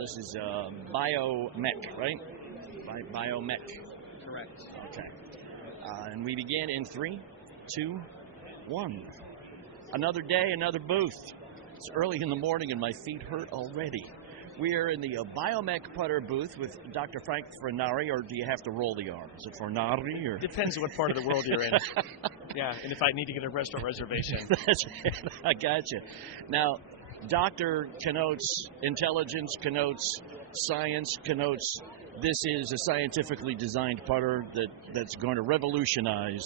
This is BioMech, right? BioMech. Correct. Okay. And we begin in 3, 2, 1. Another day, another booth. It's early in the morning and my feet hurt already. We are in the BioMech Putter booth with Dr. Frank Fornari, or do you have to roll the R? Is it Fornari? Or? Depends what part of the world you're in. Yeah, and if I need to get a restaurant reservation. That's it. I got you. Now, doctor connotes intelligence, connotes science, connotes this is a scientifically designed putter that's going to revolutionize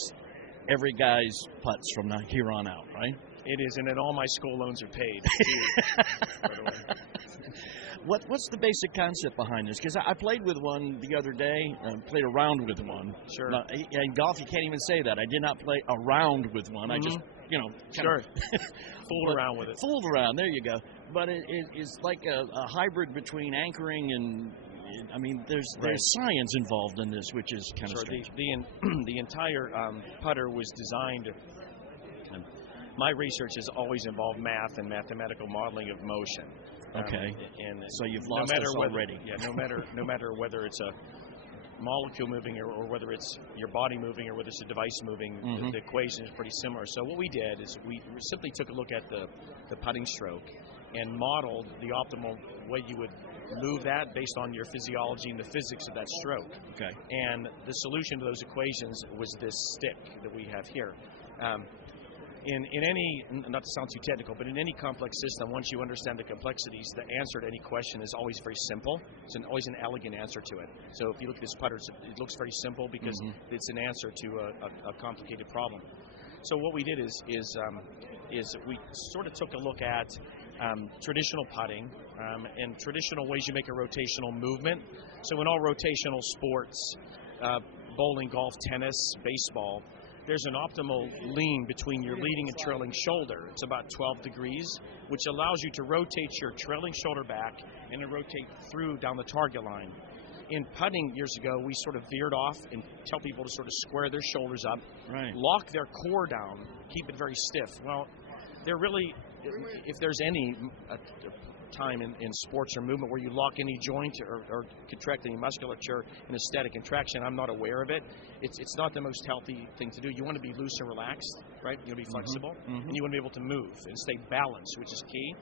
every guy's putts from here on out, right? It is, and then all my school loans are paid. By the way. What's the basic concept behind this? Because I played with one the other day, played around with one. Sure. Now, in golf, you can't even say that. I did not play around with one. I just, sure. Fooled around with it. Fooled around, there you go. But it's like a hybrid between anchoring and, I mean, there's science involved in this, which is kind of strange. The entire putter was designed. My research has always involved math and mathematical modeling of motion. Okay. And so you've lost us already. Yeah. No matter whether it's a molecule moving or whether it's your body moving or whether it's a device moving, the equation is pretty similar. So what we did is we simply took a look at the putting stroke and modeled the optimal way you would move that based on your physiology and the physics of that stroke. Okay. And the solution to those equations was this stick that we have here. In any, not to sound too technical, but in any complex system, once you understand the complexities, the answer to any question is always very simple. It's always an elegant answer to it. So if you look at this putter, it looks very simple because it's an answer to a complicated problem. So what we did is we sort of took a look at traditional putting and traditional ways you make a rotational movement. So in all rotational sports, bowling, golf, tennis, baseball, there's an optimal lean between your leading and trailing shoulder. It's about 12 degrees, which allows you to rotate your trailing shoulder back and to rotate through down the target line. In putting years ago, we sort of veered off and tell people to sort of square their shoulders up, lock their core down, keep it very stiff. Well, they're really, if there's any time in sports or movement where you lock any joint or contract any musculature in a static contraction, I'm not aware of it. It's not the most healthy thing to do. You want to be loose and relaxed, right? You want to be flexible, and you want to be able to move and stay balanced, which is key.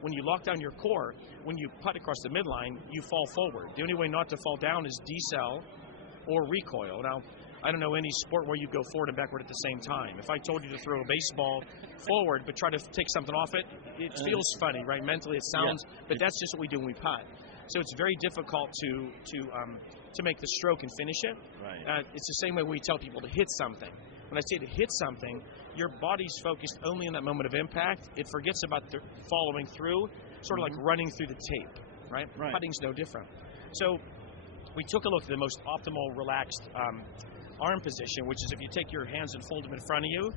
When you lock down your core, when you putt across the midline, you fall forward. The only way not to fall down is decel or recoil. Now, I don't know any sport where you go forward and backward at the same time. If I told you to throw a baseball forward but try to take something off it, it feels funny, right? Mentally it sounds, but that's just what we do when we putt. So it's very difficult to make the stroke and finish it. Right. It's the same way we tell people to hit something. When I say to hit something, your body's focused only on that moment of impact. It forgets about the following through, sort of like running through the tape, right? Putting's no different. So we took a look at the most optimal relaxed arm position, which is if you take your hands and fold them in front of you,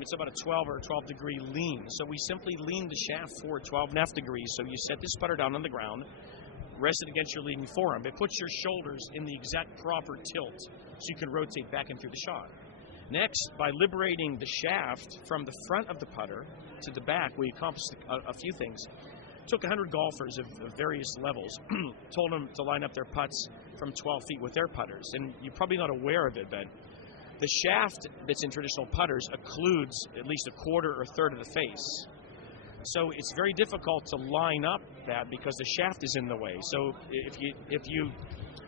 it's about a 12 or 12 degree lean. So we simply lean the shaft forward 12.5 degrees. So you set this putter down on the ground, rest it against your leading forearm. It puts your shoulders in the exact proper tilt so you can rotate back and through the shot. Next, by liberating the shaft from the front of the putter to the back, we accomplished a few things. Took 100 golfers of various levels, told them to line up their putts from 12 feet with their putters. And you're probably not aware of it, but the shaft that's in traditional putters occludes at least a quarter or a third of the face. So it's very difficult to line up that because the shaft is in the way. So if you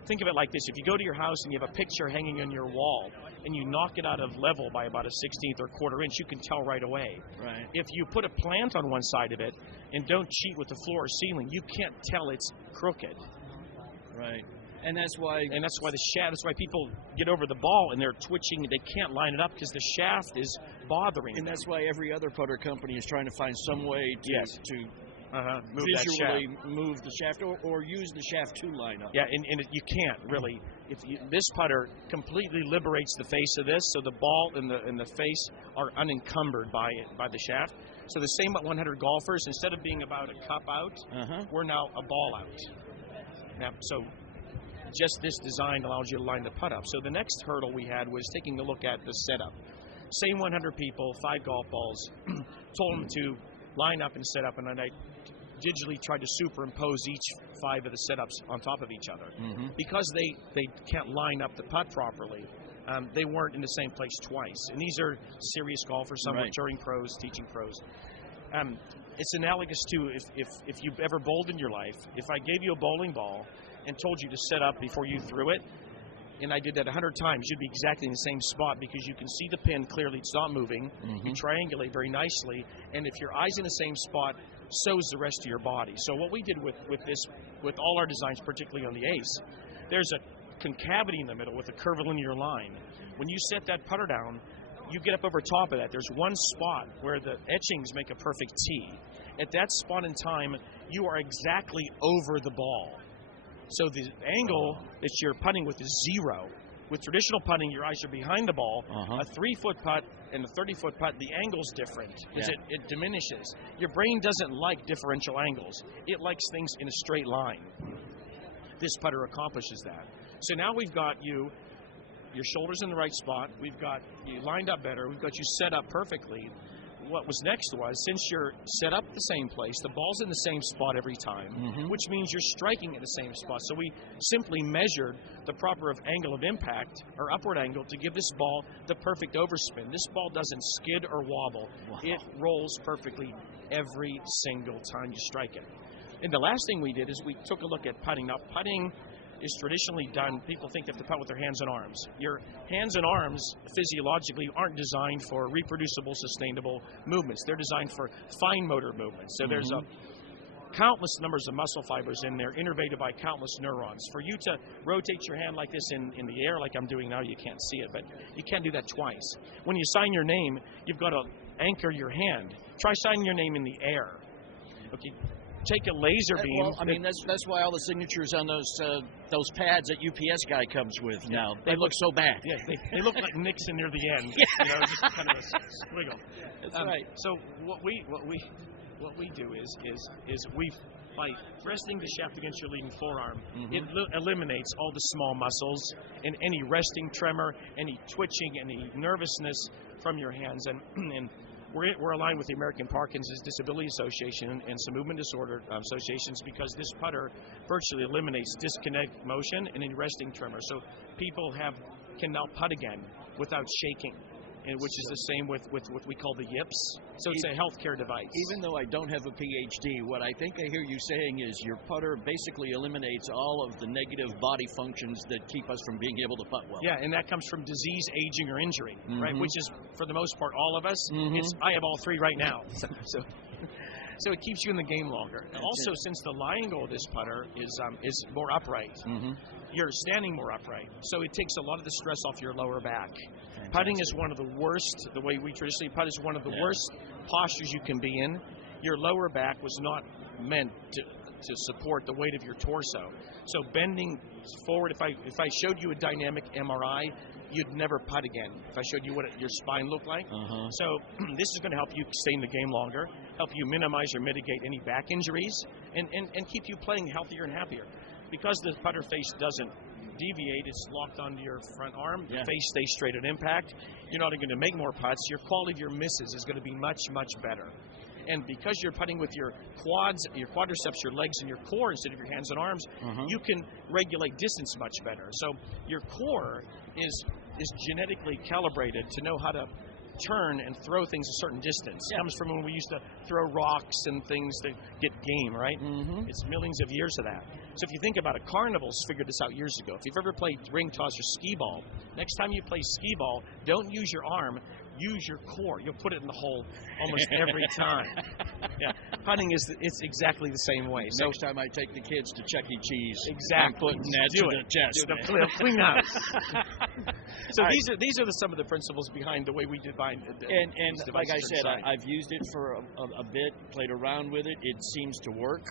think of it like this, if you go to your house and you have a picture hanging on your wall and you knock it out of level by about a 16th or quarter inch, you can tell right away. Right. If you put a plant on one side of it and don't cheat with the floor or ceiling, you can't tell it's crooked. Right. And that's why the shaft. That's why people get over the ball and they're twitching. They can't line it up because the shaft is bothering them. And that's why every other putter company is trying to find some way to move visually move the shaft or use the shaft to line up. Yeah, and you can't really. This putter completely liberates the face of this, so the ball and the face are unencumbered by the shaft. So the same with 100 golfers. Instead of being about a cup out, we're now a ball out. Now, so just this design allows you to line the putt up. So the next hurdle we had was taking a look at the setup. Same 100 people, 5 golf balls, told them to line up and set up, and then I digitally tried to superimpose each 5 of the setups on top of each other. Because they can't line up the putt properly, they weren't in the same place twice. And these are serious golfers, some are touring pros, teaching pros. It's analogous to if you've ever bowled in your life. If I gave you a bowling ball and told you to set up before you threw it, and I did that 100 times, you'd be exactly in the same spot because you can see the pin clearly, it's not moving. You triangulate very nicely, and if your eye's in the same spot, so is the rest of your body. So what we did with all our designs, particularly on the Ace, there's a concavity in the middle with a curvilinear line. When you set that putter down, you get up over top of that. There's one spot where the etchings make a perfect T. At that spot in time, you are exactly over the ball. So the angle that you're putting with is 0. With traditional putting, your eyes are behind the ball. A 3-foot putt and a 30-foot putt, the angle's different because it diminishes. Your brain doesn't like differential angles. It likes things in a straight line. This putter accomplishes that. So now we've got your shoulders in the right spot. We've got you lined up better. We've got you set up perfectly. What was next was, since you're set up the same place, the ball's in the same spot every time, which means you're striking at the same spot. So we simply measured the proper angle of impact, or upward angle, to give this ball the perfect overspin. This ball doesn't skid or wobble. It rolls perfectly every single time you strike it. And the last thing we did is we took a look at putting. Now, putting is traditionally done, people think they have to putt with their hands and arms. Your hands and arms, physiologically, aren't designed for reproducible, sustainable movements. They're designed for fine motor movements. So there's countless numbers of muscle fibers in there, innervated by countless neurons. For you to rotate your hand like this in the air, like I'm doing now, you can't see it, but you can't do that twice. When you sign your name, you've got to anchor your hand. Try signing your name in the air. Okay. Take a laser beam. Well, I mean, that's why all the signatures on those pads that UPS guy comes with now, they look so bad. Yeah, they look like Nixon near the end. You know, just kind of a squiggle. That's right. So what we do is we, by resting the shaft against your leading forearm, it eliminates all the small muscles and any resting tremor, any twitching, any nervousness from your hands, and we're aligned with the American Parkinson's Disability Association and some movement disorder associations because this putter virtually eliminates disconnect motion and any resting tremor. So people can now putt again without shaking, and which is the same with what we call the yips. So it's a healthcare device. Even though I don't have a PhD, what I think I hear you saying is your putter basically eliminates all of the negative body functions that keep us from being able to putt well. Yeah, and that comes from disease, aging, or injury, right? Which is, for the most part, all of us. I have all 3 right now. So it keeps you in the game longer. And also, since the lie angle of this putter is more upright, you're standing more upright. So it takes a lot of the stress off your lower back. Putting is one of the worst, the way we traditionally putt is one of the worst postures you can be in. Your lower back was not meant to support the weight of your torso. So bending forward, if I showed you a dynamic MRI, you'd never putt again if I showed you what your spine looked like. So this is going to help you stay in the game longer, help you minimize or mitigate any back injuries, and keep you playing healthier and happier. Because the putter face doesn't deviate, it's locked onto your front arm, the face stays straight at impact, you're not going to make more putts, your quality of your misses is going to be much, much better. And because you're putting with your quads, your quadriceps, your legs, and your core instead of your hands and arms, you can regulate distance much better. So your core is genetically calibrated to know how to turn and throw things a certain distance. It comes from when we used to throw rocks and things to get game, right? It's millions of years of that. So if you think about it, carnivals figured this out years ago. If you've ever played ring toss or skee ball, next time you play skee ball, don't use your arm, use your core. You'll put it in the hole almost every time. Putting it's exactly the same way. So next time I take the kids to Chuck E. Cheese, exactly. I'm putting that to the chest. They'll clean out. So these are some of the principles behind the way we define and like I said, I've used it for a bit, played around with it. It seems to work.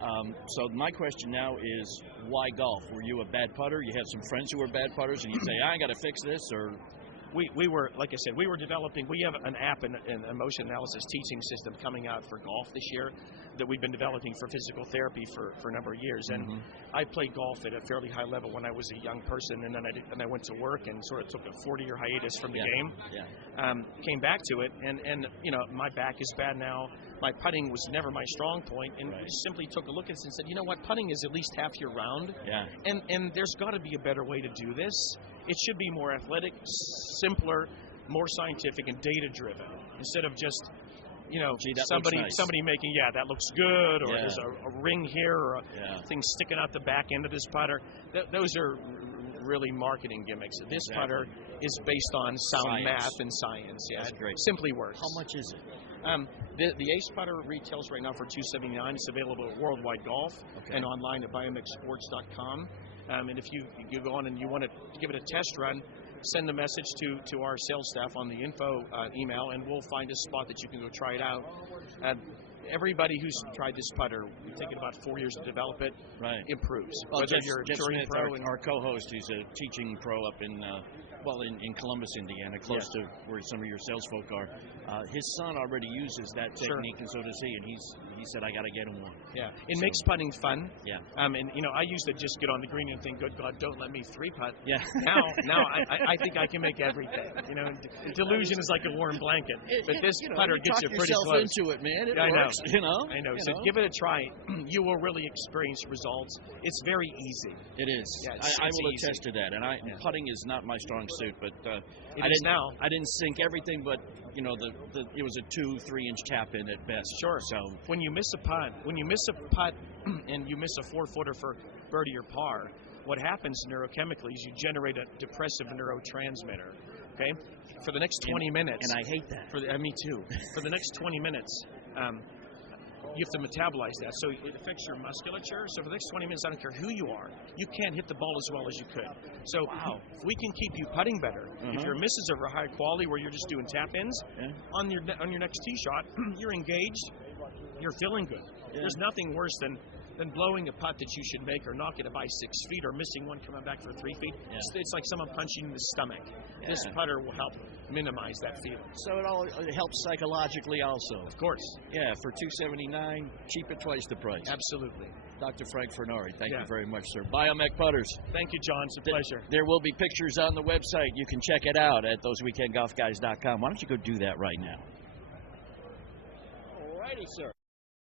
So my question now is, why golf? Were you a bad putter? You had some friends who were bad putters, and you say, I got to fix this, or we were, like I said, we were developing. We have an app and a motion analysis teaching system coming out for golf this year that we've been developing for physical therapy for a number of years. And I played golf at a fairly high level when I was a young person, and then I went to work and sort of took a 40-year hiatus from the game. Came back to it, and you know, my back is bad now. My putting was never my strong point, and we simply took a look at it and said, you know what, putting is at least half your round, and there's got to be a better way to do this. It should be more athletic, simpler, more scientific, and data-driven, instead of just, you know, somebody making, that looks good, or there's a ring here, or a thing sticking out the back end of this putter. Those are really marketing gimmicks. This putter is based on sound math and science. That's great. Simply works. How much is it? The Ace putter retails right now for $279. It's available at Worldwide Golf and online at biomechsports.com. And if you go on and you want to give it a test run, send a message to our sales staff on the info email, and we'll find a spot that you can go try it out. Everybody who's tried this putter, we've taken about 4 years to develop it, improves. Well, whether Jeff, you're a Jeff touring Smith, pro, our co-host, who's a teaching pro up in Columbus, Indiana, close to where some of your sales folk are. His son already uses that technique, and so does he. And he said, I got to get him one. It makes putting fun. And you know, I used to just get on the green and think, good God, don't let me three putt. Now I think I can make everything. You know, delusion is like a warm blanket, but this putter gets you pretty close. Into it, man. It works. I know. So give it a try. You will really experience results. It's very easy. It is. I will attest to that. And putting is not my strong suit, but I didn't sink everything, but you know, it was a 2-3 inch tap in at best. So when you miss a putt, and you miss a 4-footer for birdie or par, what happens neurochemically is you generate a depressive neurotransmitter. Okay, for the next 20 minutes. And I hate that. Me too. For the next 20 minutes. You have to metabolize that, so it affects your musculature. So for the next 20 minutes, I don't care who you are, you can't hit the ball as well as you could. So if we can keep you putting better, if your misses are of a high quality where you're just doing tap-ins, on your next tee shot, you're engaged, you're feeling good. There's nothing worse than blowing a putt that you should make, or knocking it by 6 feet, or missing one coming back for 3 feet. It's like someone punching you in the stomach. This putter will help minimize that feeling. So it helps psychologically also. Of course. For $279, cheap at twice the price. Absolutely. Dr. Frank Fornari, thank you very much, sir. BioMech Putters. Thank you, John. It's a pleasure. There will be pictures on the website. You can check it out at thoseweekendgolfguys.com. Why don't you go do that right now? All righty, sir.